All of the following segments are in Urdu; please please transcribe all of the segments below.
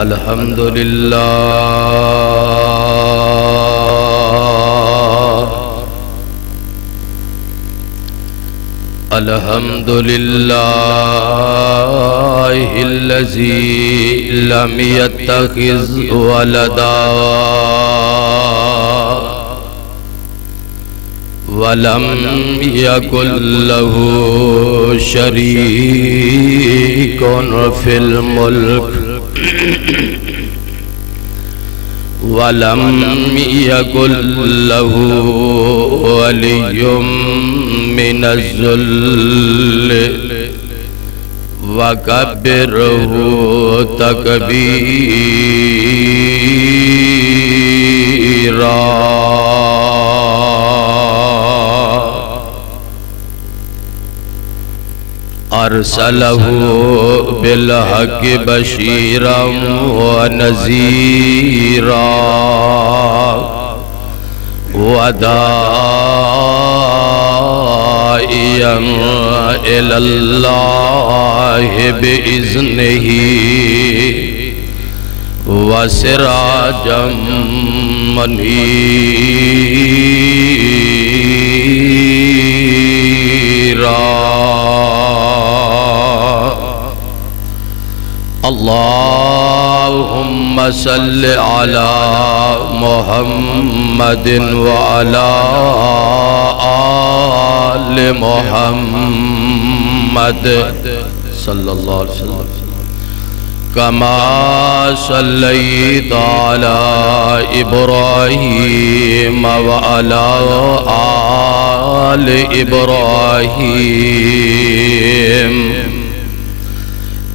الحمد للہ الحمد للہ الذی لم يتخذ ولدا ولم يكن له شريك في الملك ولم يكن له ولي من الذل وكبره تكبيرا أرسله بالحق بشيرا ونذيرا وداعيا إلى الله بإذنه وسراجا منيرا اللهم صل على محمد وعلى آل محمد صلى الله عليه وسلم كما صليت على إبراهيم وعلى آل إبراهيم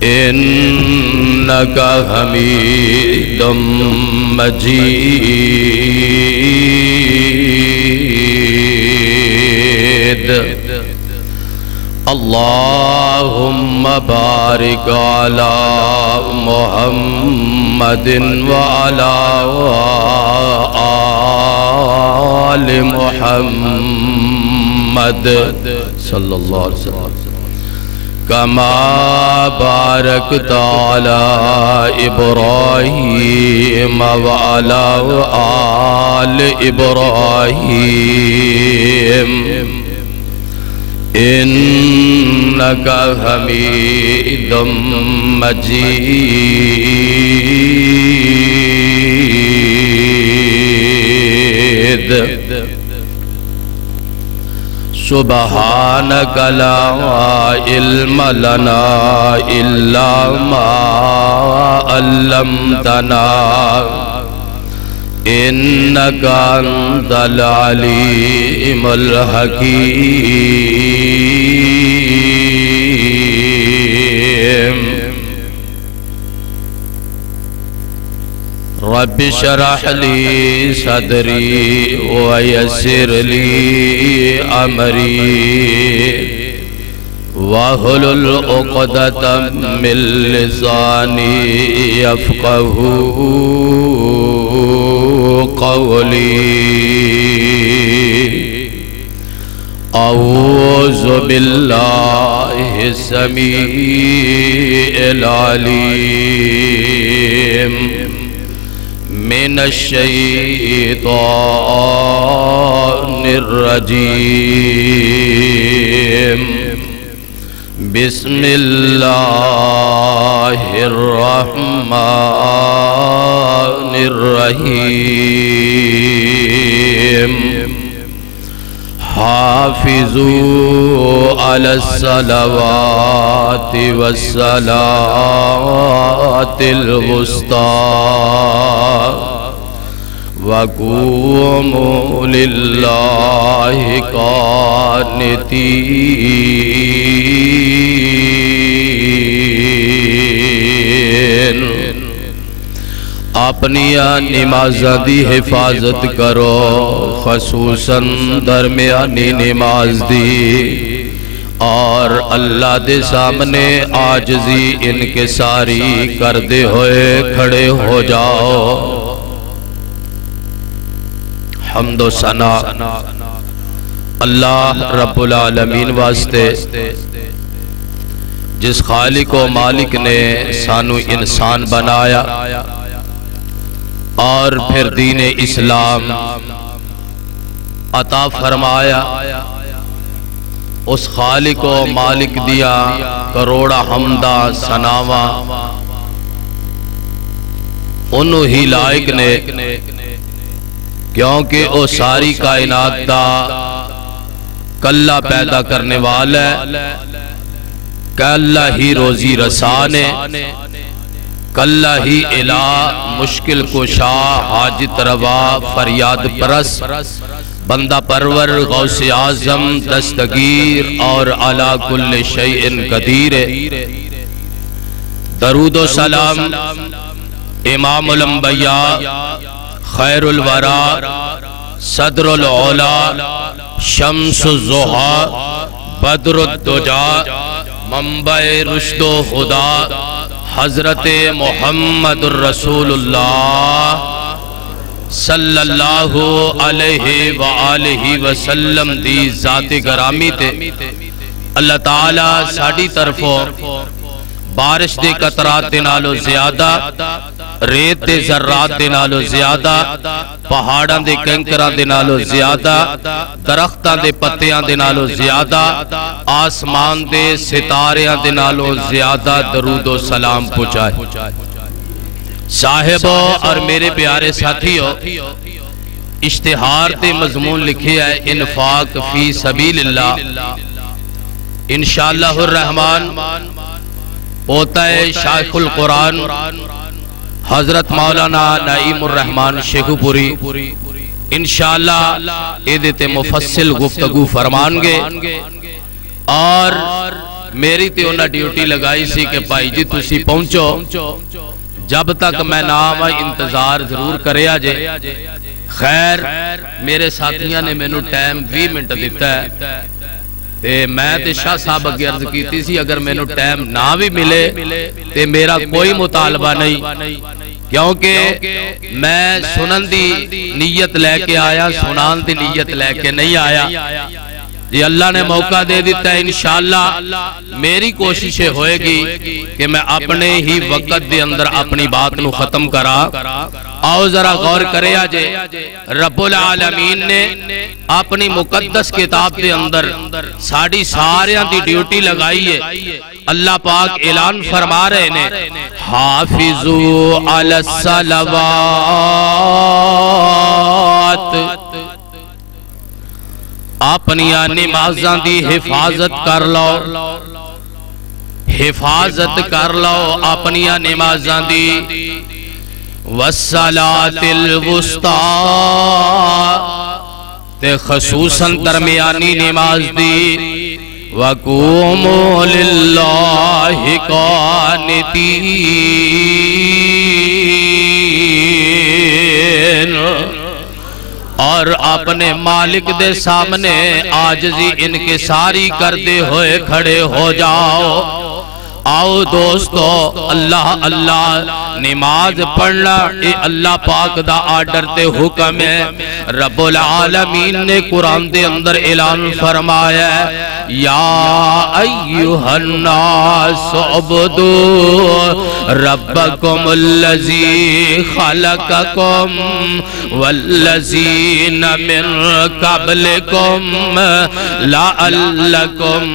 إنك حميد مجيد اللهم بارك على محمد وعلى آل محمد صلى الله عليه وسلم كما باركت على إبراهيم وعلى آل إبراهيم إنك حميد مجيد سبحانك لا علم لنا إلا ما علمتنا إنك أنت العليم الحكيم رب اشرح لي صدري ويسر لي أمري واحلل عقدة من لساني يفقه قولي أعوذ بالله السميع العليم من الشيطان الرجيم بسم الله الرحمن الرحيم حافظوا على الصلوات والصلاة الوسطى وقوموا لله قانتين اپنی نمازہ دی حفاظت کرو خصوصاً درمیانی نماز دی اور اللہ دے سامنے عاجزی انکساری کردے ہوئے کھڑے ہو جاؤ حمد و ثنا اللہ رب العالمین واسطے جس خالق و مالک نے سانو انسان بنایا اور پھر دین اسلام عطا فرمایا، اس خالق و مالک دیا کروڑا حمدہ سناوا انہوں ہی لائق نے، کیونکہ وہ ساری کائنات دا کلہ پیدا کرنے والا ہے، کلہ ہی روزی رسانے، کلہ ہی الہ مشکل کشا حاجت روا فریاد پرس بندہ پرور غوث اعظم دستگیر اور علی کل شیء قدیر۔ درود و سلام امام الانبیاء خیر الورا صدر العلا شمس الضحیٰ بدر الدجا منبع رشد و خدا حضرت محمد الرسول اللہ صلی اللہ علیہ وآلہ وسلم دی ذات گرامی تے اللہ تعالیٰ ساڑی طرفوں بارش دے قطرات دے نالو زیادہ، ریت دے ذرات دے نالو زیادہ، پہاڑاں دے کنکران دے نالو زیادہ، درختاں دے پتیاں دے نالو زیادہ، آسمان دے ستاریاں دے نالو زیادہ درود و سلام پہنچائے۔ صاحبوں اور میرے پیارے ساتھیوں، اشتہار تے مضمون لکھے ہے انفاق فی سبیل اللہ، انشاءاللہ الرحمن ہوتا ہے شیخ القرآن حضرت مولانا نعیم الرحمن شیخو پوری انشاءاللہ ایدتے مفصل گفتگو فرمان گے، اور میری تے انہا ڈیوٹی لگائی سی کہ پائی جی تسی پہنچو، جب تک میں نام انتظار ضرور کرے آجے۔ خیر میرے ساتھیاں نے میں نو ٹائم 20 منٹ دیتا ہے، تے میں تے شاہ صاحب اگے عرض کیتی سی اگر میں نو ٹائم نہ بھی ملے تے میرا کوئی مطالبہ نہیں، کیونکہ میں سنن دی نیت لے کے آیا، سنان دی نیت لے کے نہیں آیا۔ یہ اللہ نے موقع دے دیتا ہے، انشاءاللہ میری کوششیں ہوئے گی کہ میں اپنے ہی وقت دے اندر اپنی بات نو ختم کرا۔ آؤ ذرا غور کرے آجے، رب العالمین نے اپنی مقدس کتاب دے اندر ساڑی ساریاں دی ڈیوٹی لگائی ہے۔ اللہ پاک اعلان فرما رہے نے حافظو علی الصلوات، اپنیاں نمازاں دی حفاظت کر لو، حفاظت کر لو اپنیاں نمازاں دی، والصلاة الوسطی تے خصوصاً درمیانی نماز دی، وَقُومُوا لِلَّهِ قَانِتِينَ، اور اپنے مالک دے سامنے عاجزی انکساری کردے ہوئے کھڑے ہو جاؤ۔ آؤ دوستو، اللہ اللہ نماز پڑھنا اے اللہ پاک دا آرڈر تے حکم ہے۔ رب العالمین نے قرآن دے اندر اعلان فرمایا ہے یا ایہا الناس عبدو ربکم الذی خلقکم والذین من قبلکم لعلکم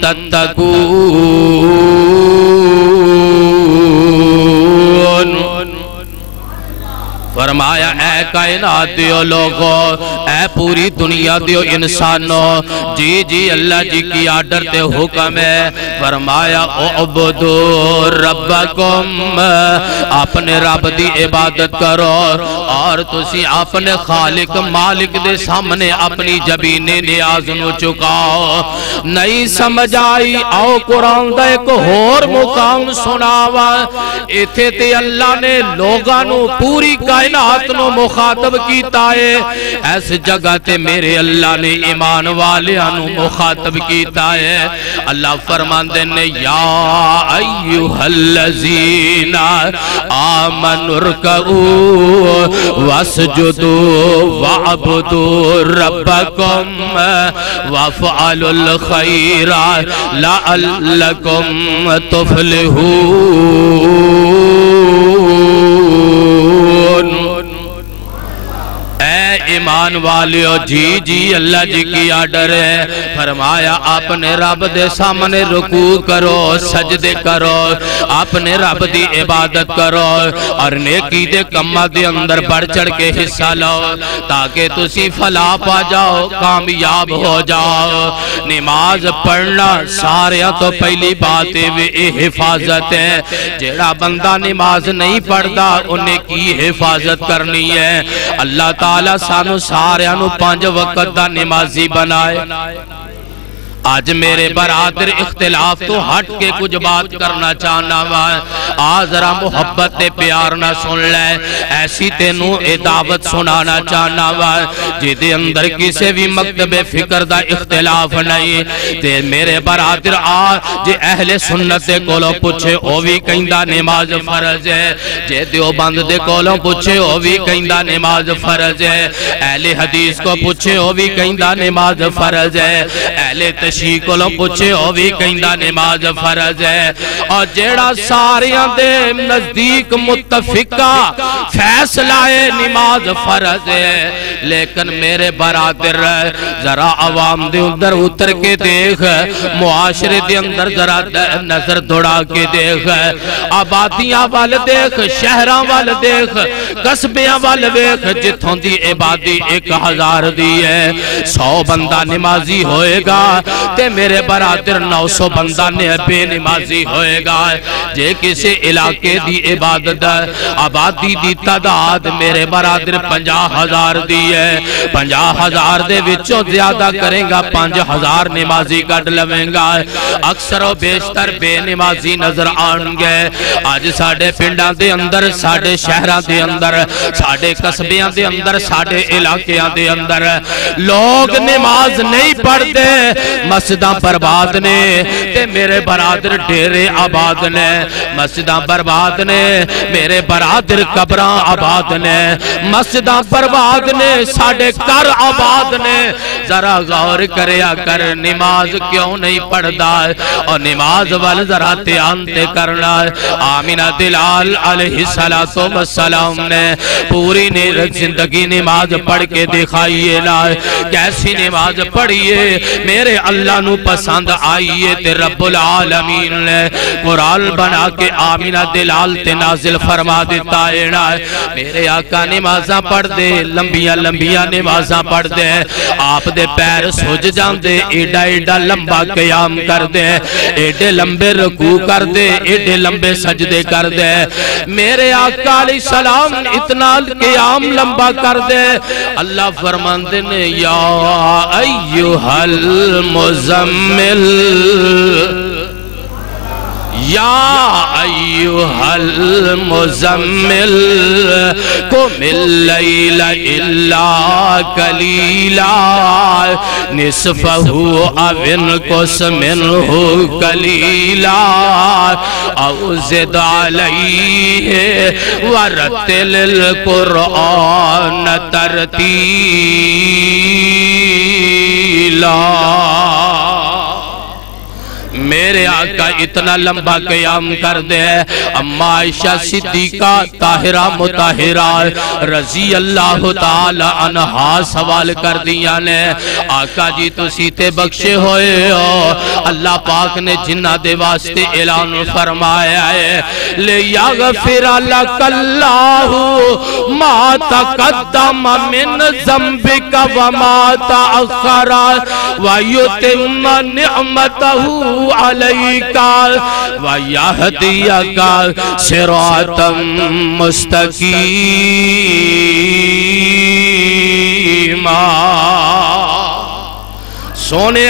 تتقون۔ فرمایا اے کائنات دیو لوگو، اے پوری دنیا دیو انسانو، جی جی اللہ جی کی آرڈر تے حکم ہے۔ فرمایا اعبدو ربکم، اپنے رب دی عبادت کرو، اور تسی اپنے خالق مالک دے سامنے اپنی جبین نیاز نو چکاؤ۔ نہیں سمجھ آئی؟ آؤ قرآن دا ایک اور مقام سناوا۔ ایتھے تے اللہ نے لوگاں نو پوری کائنات نو مخاطب کیتا ہے اس جگہ تے میرے اللہ نے ایمان والیاں مخاطب کیتا ہے اللہ فرماندے نے یا ایھا الذین آمنوا ارکعوا واسجدوا واعبدوا ربکم وافعلوا الخیر لعلکم تفلحون۔ اے ایمان والیو جی جی اللہ جی کی آرڈر ہے فرمایا اپنے رب دے سامنے رکوع کرو سجدے کرو اپنے رب دی عبادت کرو اور نیکی دے کمہ دے اندر بڑھ چڑھ کے حصہ لو تاکہ تسی فلاح پا جاؤ کامیاب ہو جاؤ۔ نماز پڑھنا ساریاں تو پہلی بات ہے حفاظت ہے جیڑا بندہ نماز نہیں پڑھدا انہیں کی حفاظت کرنی ہے۔ اللہ تعالیٰ سانو ساریاں نو 5 وقت دا نمازی بنائے۔ آج میرے برادر اختلاف تو ہٹ کے کچھ بات کرنا چاہنا وا ذرا محبت تے پیار نہ سن لے ایسی تینوں دعوت سنانا چاہنا وا جدے اندر کسی بھی مکتب فکر دا اختلاف نہیں تے میرے برادر جے اہل سنت دے کولوں پوچھے او بھی کہندا نماز فرض ہے جے دیوبند دے کولوں پوچھے او بھی کہندا نماز فرض ہے اہل حدیث کو پوچھے او بھی کہندا نماز فرض ہے اہل شیعہ کولوں پوچھے او بھی کہندا نماز فرض ہے اور جیڑا ساریاں دے نزدیک متفقہ فیصلہ ہے نماز فرض ہے لیکن میرے برادر ذرا عوام دے اندر اتر کے دیکھ معاشرے دے اندر ذرا نظر دوڑا کے دیکھ آبادیاں وال دیکھ شہراں وال دیکھ قصبیاں وال دیکھ جتھوں دی عبادی 1000 دی ہے 100 بندہ نمازی ہوئے گا تے میرے برادر 900 بندہ بے نمازی ہوئے گا جے کسی علاقے دی عبادت آبادی دی تعداد میرے برادر 50,000 دی ہے 50,000 دے وچوں زیادہ کریں گا 5,000 نمازی کٹ لویں گا اکثر و بیشتر بے نمازی نظر آن گے آج ساڑھے پنڈاں دے اندر ساڑھے شہراں دے اندر ساڑھے قصبیاں دے اندر ساڑھے علاقیاں دے اندر لوگ نماز نہیں پڑھتے مسجداں برباد نے تے میرے برادر ڈیرے آباد نے مسجداں برباد نے میرے برادر قبراں آباد نے مسجداں برباد نے ساڑھے کر آباد نے ذرا غور کریا کر نماز کیوں نہیں پڑھدا اور نماز وال ذرا دھیان تے کرنا آمینہ دلال علیہ السلام نے پوری زندگی نماز پڑھ کے دکھائیے نا کیسی نماز پڑھیے میرے اللہ نو پسند آئیے تے رب العالمین نے قرآن بنا کے آمینہ دلال تے نازل فرما دیتا ہے نا میرے آقا نمازاں پڑھ دے لمبیاں لمبیاں نمازاں پڑھ دے آپ دے پیر سوج جان دے ایڈا ایڈا لمبا قیام کر دے ایڈے لمبے رکوع کر دے ایڈے لمبے سجدے کر دے میرے آقا علیہ السلام اتنا قیام لمبا کر دے اللہ فرماندے نے یا ایھا المزمل یا ایھا المزمل قم اللیل الا قلیلا نصفہ او انقص منہ قلیلا او زد علیہ ورتل القرآن ترتیلا میرے آقا اتنا لمبا قیام کر دے اما عائشہ صدیقہ طاہرہ مطہرہ رضی اللہ تعالی عنہا سوال کر دیا نے آقا جی تو سیتے بخشے ہوئے ہو اللہ پاک نے جنہ دے واسطے اعلان فرمایا ہے لِيَغْفِرَ لَكَ اللَّهُ مَا تَقَدَّمَ مِنْ ذَنْبِكَ وَمَا تَأَخَّرَ وَيُتِمَّ نِعْمَتَهُ علیکا وَيَهْدِيَكَ صِرَاطًا مُسْتَقِیمًا سونے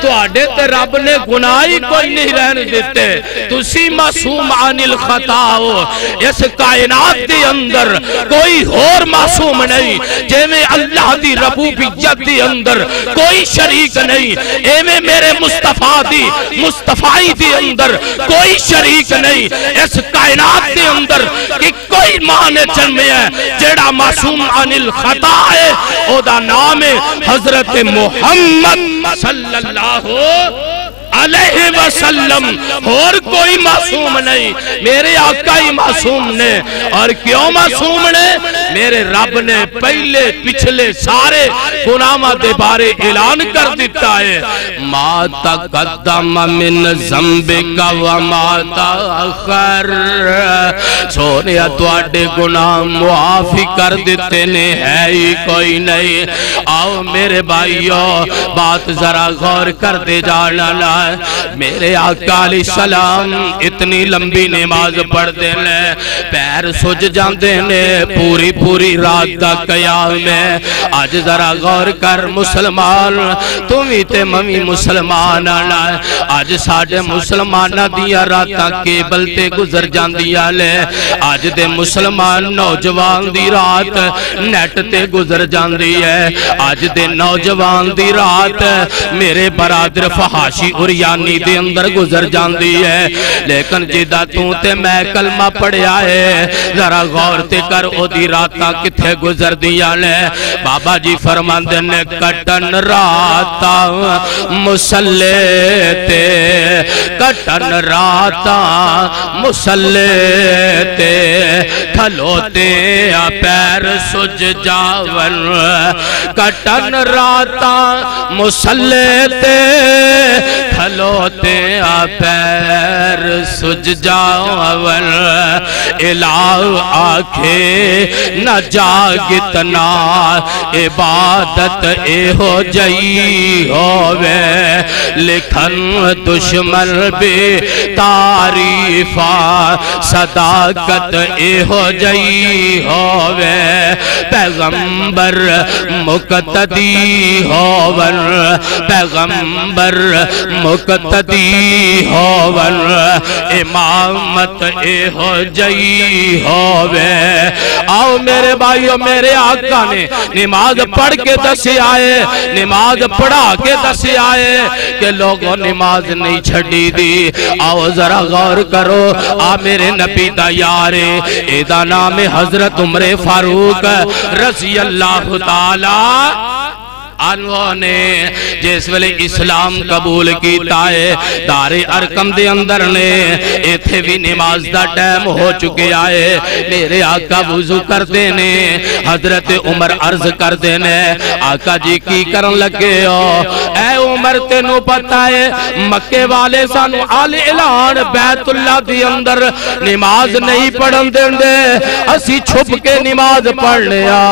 تو آڈے تے رب نے گناہی کوئی نہیں رہنے دیتے تسی معصوم عن الخطا ہو اس کائنات دی اندر کوئی اور معصوم نہیں جے میں اللہ دی ربوبیت دی اندر کوئی شریک نہیں اے میں میرے مصطفی دی اندر کوئی شریک نہیں اس کائنات دی اندر کہ کوئی ماں نے جنمے ہے جیڑا معصوم عن الخطا ہے او دا نام ہے حضرت محمد صلی اللہ علیہ وسلم اور کوئی معصوم نہیں میرے آقا ہی معصوم نے اور کیوں معصوم نے میرے رب نے پہلے پچھلے سارے گناہوں دے بارے اعلان کر دیتا ہے ما تقدم من ذنبک وما تاخر سونیا تواڈے گناہ معافی کر دیتے نے ہے ہی کوئی نہیں آؤ میرے بھائیو بات ذرا غور کر دے جانا میرے آقا علیہ السلام اتنی لمبی نماز پڑھ دینے پیر سج جاندے نے پوری رات دا قیام میں آج ذرا غور کر مسلمان تمہیں تے ممی مسلمان آنا آج ساڑھے مسلمانہ دیا راتاں کیبل تے گزر جاندیا لے آج دے مسلمان نوجوان دی رات نیٹ تے گزر جاندی ہے آج دے نوجوان دی رات میرے برادر فحاشی اور یعنی دے اندر گزر جاندی ہے لیکن جدہ تے میں کلمہ پڑھیا ہے ذرا غور تے کر او دی راتاں کتھے گزر دیا لے بابا جی فرماندے نے کٹن راتاں مسلے تے کٹن راتاں مسلے تے تھلوتے پیر سج جاون کٹن راتاں مسلے تے کھلوتے پیر سج جاون الہ آکھے نہ جاگتنا عبادت اے ہو جئی ہووے لکھن دشمن بے تعریفہ صداقت اے ہو جئی ہووے پیغمبر مقتدی ہوون پیغمبر مقتدی ہوون امامت اے ہو جئی ہووے آؤ میرے بھائیو میرے آقا نے نماز پڑھ کے دسی آئے نماز پڑھا کے دسی آئے کہ لوگوں نماز نہیں چھڑی دی آؤ ذرا غور کرو آ میرے نبی دا یارے ایدہ نام حضرت عمر فاروق رضی اللہ تعالی انہوں نے جس ویلے اسلام قبول کیتا ہے دار ارقم دے اندر نے ایتھے بھی نماز دا ٹائم ہو چکے آئے میرے آقا وضو کر دینے حضرت عمر عرض کر دینے آقا جی کی کرن لگے ہو اے عمر تینو پتہ ہے مکے والے سانو آل اعلان بیت اللہ دی اندر نماز نہیں پڑھن دیں دے اسی چھپ کے نماز پڑھ لیا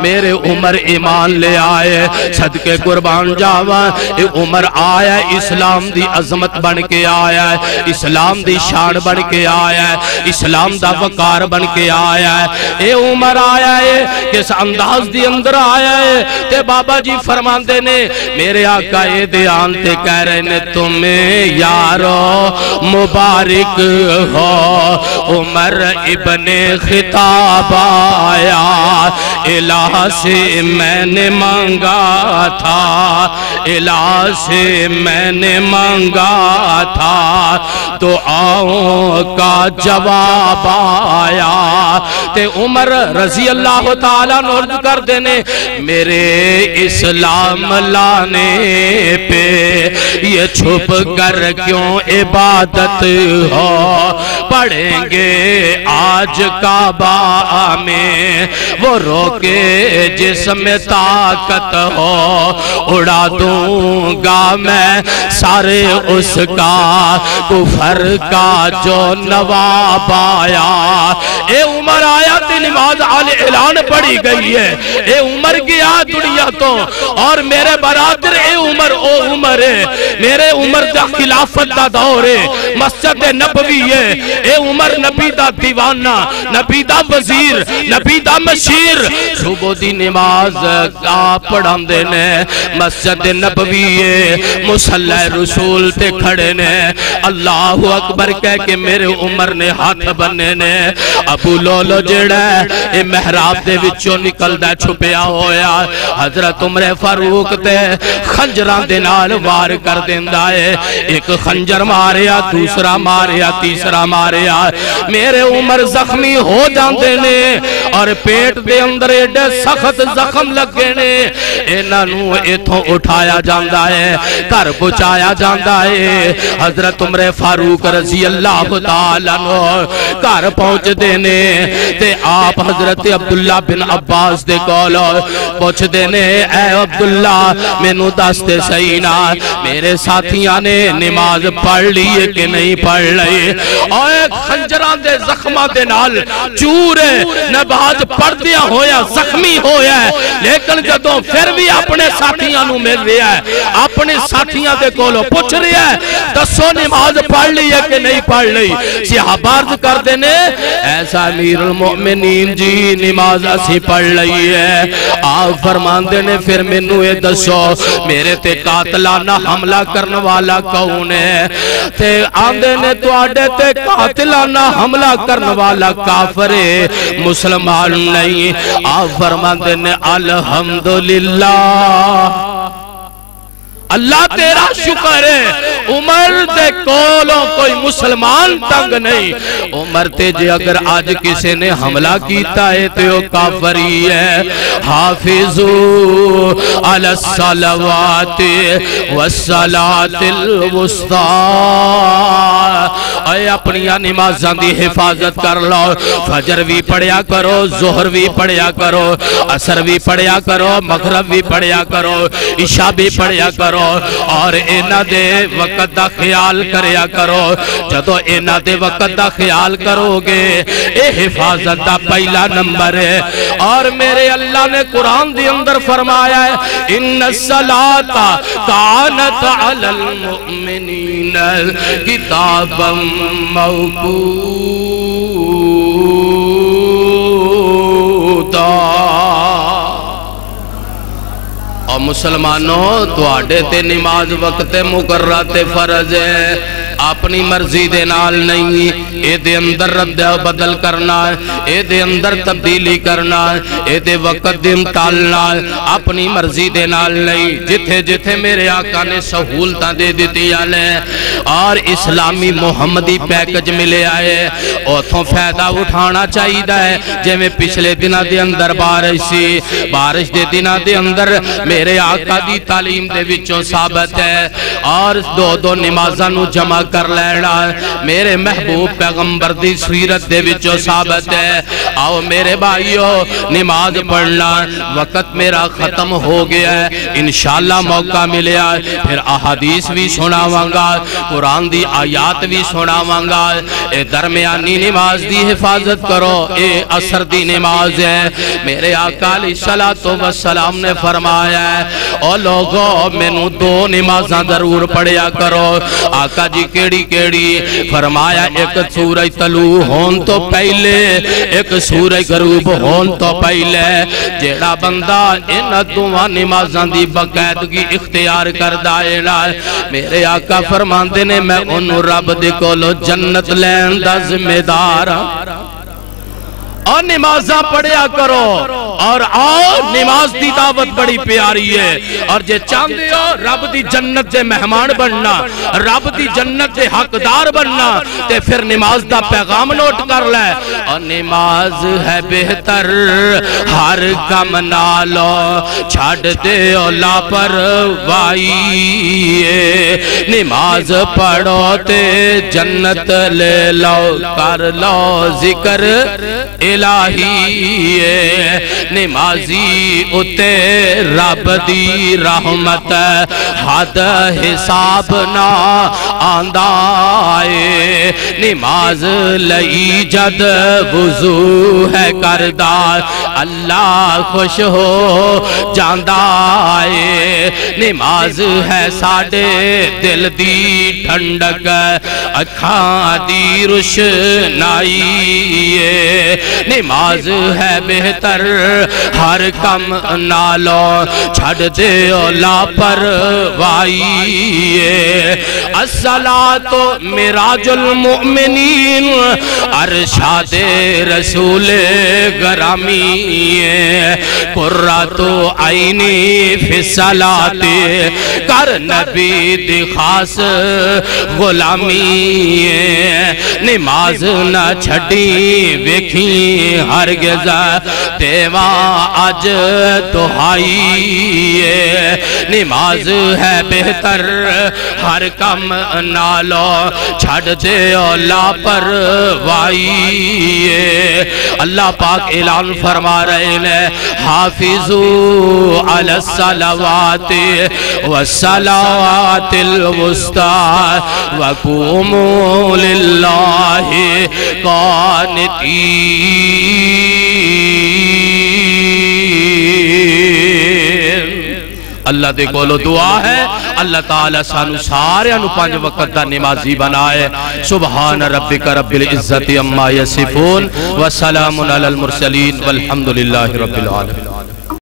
میرے عمر ایمان لے آئے صدقے قربان جاوا اے عمر آیا اسلام دی عظمت بن کے آیا ہے اسلام دی شان بن کے آیا ہے اسلام دا وقار بن کے آیا ہے اے عمر آیا ہے کس انداز دی اندر آیا ہے تے بابا جی فرماندے نے میرے آقا اے دیان تے کہہ رہے نے تمہیں یارو مبارک ہو عمر ابن خطاب آیا الہ سے میں نے مانگا تھا الہ سے میں نے مانگا تھا تو آؤں کا جواب آیا تے عمر رضی اللہ تعالیٰ نرد کر دینے میرے اسلام لانے پہ یہ چھپ کر کیوں عبادت ہو پڑھیں گے آج کعبہ میں وہ روکے جس میں طاقت ہو اڑا دوں گا میں سارے اس کا کفر کا جو نواب آیا اے عمر آیا دی نماز آل اعلان پڑھی گئی ہے. اے عمر گیا دنیا تو اور میرے برادر اے عمر او عمر ہے, میرے عمر دا خلافت دا دور ہے, مسجد نبوی ہے. اے عمر نبی دا دیوانہ, نبی دا وزیر, نبی دا مشیر. صبح دی نماز آپ پڑھان دینے مسجد نبوی ہے, مصلی رسول تے کھڑے نے اللہ اکبر کہہ کے میرے عمر نے ہاتھ بننے نے. ابو لولو جڑا اے محراب دے وچوں نکل دا چھپیا ہویا, حضرت عمر فاروق تے خنجران دے نال وار کر دیندہ ہے. ایک خنجر ماریا, دوسرا ماریا, تیسرا ماریا. میرے عمر زخمی ہو جاندے نے اور پیٹ دے اندر ایڈے سخت زخم لگے نے. انہوں ایتھوں اٹھایا جاندہ ہے, گھر پہنچایا جاندہ ہے. حضرت عمر فاروق رضی اللہ تعالیٰ عنہ گھر پہنچ دینے تے آپ حضرت عبداللہ بن عباس دے کولو پہنچ دینے, اے عبداللہ میں نو دستے سینا میرے ساتھیاں نے نماز پڑھ لیے کہ نہیں پڑھ لئے. اور ایک خنجران دے زخمہ دے نال چورے نماز پڑھ دیا ہویا, زخمی ہویا ہے, لیکن جدوں پھر بھی اپنے ساتھیاں نو مل رہا ہے, اپنے ساتھیاں دے کولو پوچھ رہا ہے دسو نماز پڑھ لیے کہ نہیں پڑھ لئی. صحابہ عرض کر دینے ایسا امیر المؤمنین جی نماز اسی پڑھ لئی ہے. آپ فرمان دینے پھر منو اے دسو میرے تے قاتلانہ حملہ کرنے والا کون ہے؟ تے آندے نے تو آڈے تے قاتلانہ حملہ کرنے والا کافر ہے, مسلمان نہیں. آپ فرمان دینے الحمدللہ اللہ تیرا شکر ہے عمر دے کولوں کوئی مسلمان تنگ نہیں. عمر تے جے اگر آج کسی نے حملہ کیتا ہے تو وہ کافری ہے. حافظو علی الصلوات والصلاة الوسطی, اے اپنی نمازاں دی حفاظت کر لو. فجر بھی پڑھیا کرو, ظہر بھی پڑھیا کرو, عصر بھی پڑھیا کرو, مغرب بھی پڑھیا کرو, عشاء بھی پڑھیا کرو, اور اینا دے وقت دا خیال کریا کرو. جدو اینا دے وقت دا خیال کرو گے اے حفاظت دا پہلا نمبر ہے. اور میرے اللہ نے قرآن دی اندر فرمایا ہے ان الصلاة کانت علی المؤمنین کتابا موقوتا. اور مسلمانوں تو آڈے تے نماز وقت مقررہ تے فرض ہے, اپنی مرضی دے نال نہیں. اے دے اندر رد بدل کرنا, اے دے اندر تبدیلی کرنا, اے دے وقت دن ٹالنا, اپنی مرضی دے نال نہیں. جتھے جتھے میرے آقا نے سہولتاں دے دیتی آلے اور اسلامی محمدی پیکج ملے آئے, اوتھوں فائدہ اٹھانا چاہیے ہے. جے میں پچھلے دنہ دے اندر بارش سی, بارش دے دنہ دے اندر میرے آقا دی تعلیم دے وچوں ثابت ہے. اور دو نمازاں نو جمع کر لینا میرے محبوب پیغمبر دی سیرت دے وچوں ثابت ہے. آؤ میرے بھائیو نماز پڑھنا, وقت میرا ختم ہو گیا ہے, انشاءاللہ موقع ملیا پھر احادیث بھی سناواں گا, قرآن دی آیات بھی سناواں گا. اے درمیانی نماز دی حفاظت کرو, اے عصر دی نماز ہے. میرے آقا علیہ السلام نے فرمایا ہے او لوگوں میں نو دو نمازاں ضرور پڑھیا کرو. آقا جی کیڑی کیڑی؟ فرمایا ایک سورہ طلوع ہون تو پہلے, ایک سورہ غروب ہون تو پہلے. جیڑا بندہ ان دعا نمازاں دی باقاعدگی اختیار کردا ہے نا, میرے آقا فرماندے نے میں انہوں رب دے کولو جنت لین دا ذمہ دار. اور نمازاں پڑھیا کرو, اور آؤ نماز دی دعوت بڑی پیاری ہے. اور جے چاندے ہو رب دی جنت دے مہمان بننا, رب دی جنت دے حقدار بننا, تے پھر نماز دا پیغام نوٹ کر لے. اور نماز ہے بہتر ہر کم نالو, چھاڑ دے او لاپروائی. نماز پڑھو تے جنت لے لو, کر لو ذکر الہی. نمازی اتے رب دی رحمت حد حساب نہ آندائے نماز لئی جد وضو ہے کردار اللہ خوش ہو جاندائے نماز ہے ساڑے دل دی ٹھنڈک اکھاں دی روشنائی نماز ہے بہتر ہر کم نالوں چھڑ دے لاپروائی الصلاۃ معراج المؤمنین ارشاد رسول گرامی قرۃ عینی فی الصلاۃ کر نبی دی خاص غلامی نماز نہ چھڑی ویکھی ہرگز دیواں اج دہائی نماز ہے بہتر ہر کم نالوں چھڑ دے لاپروائی اللہ پاک اعلان فرما رہے ہیں حافظوا علی الصلوات والصلاۃ الوسطی وقوموا للہ قانتین اللہ دے کولو دعا ہے اللہ تعالیٰ سانو سارے انو 5 وقت دا نمازی بنائے سبحان ربک رب العزت اما یصفون وسلام علی المرسلین والحمدللہ رب العالمین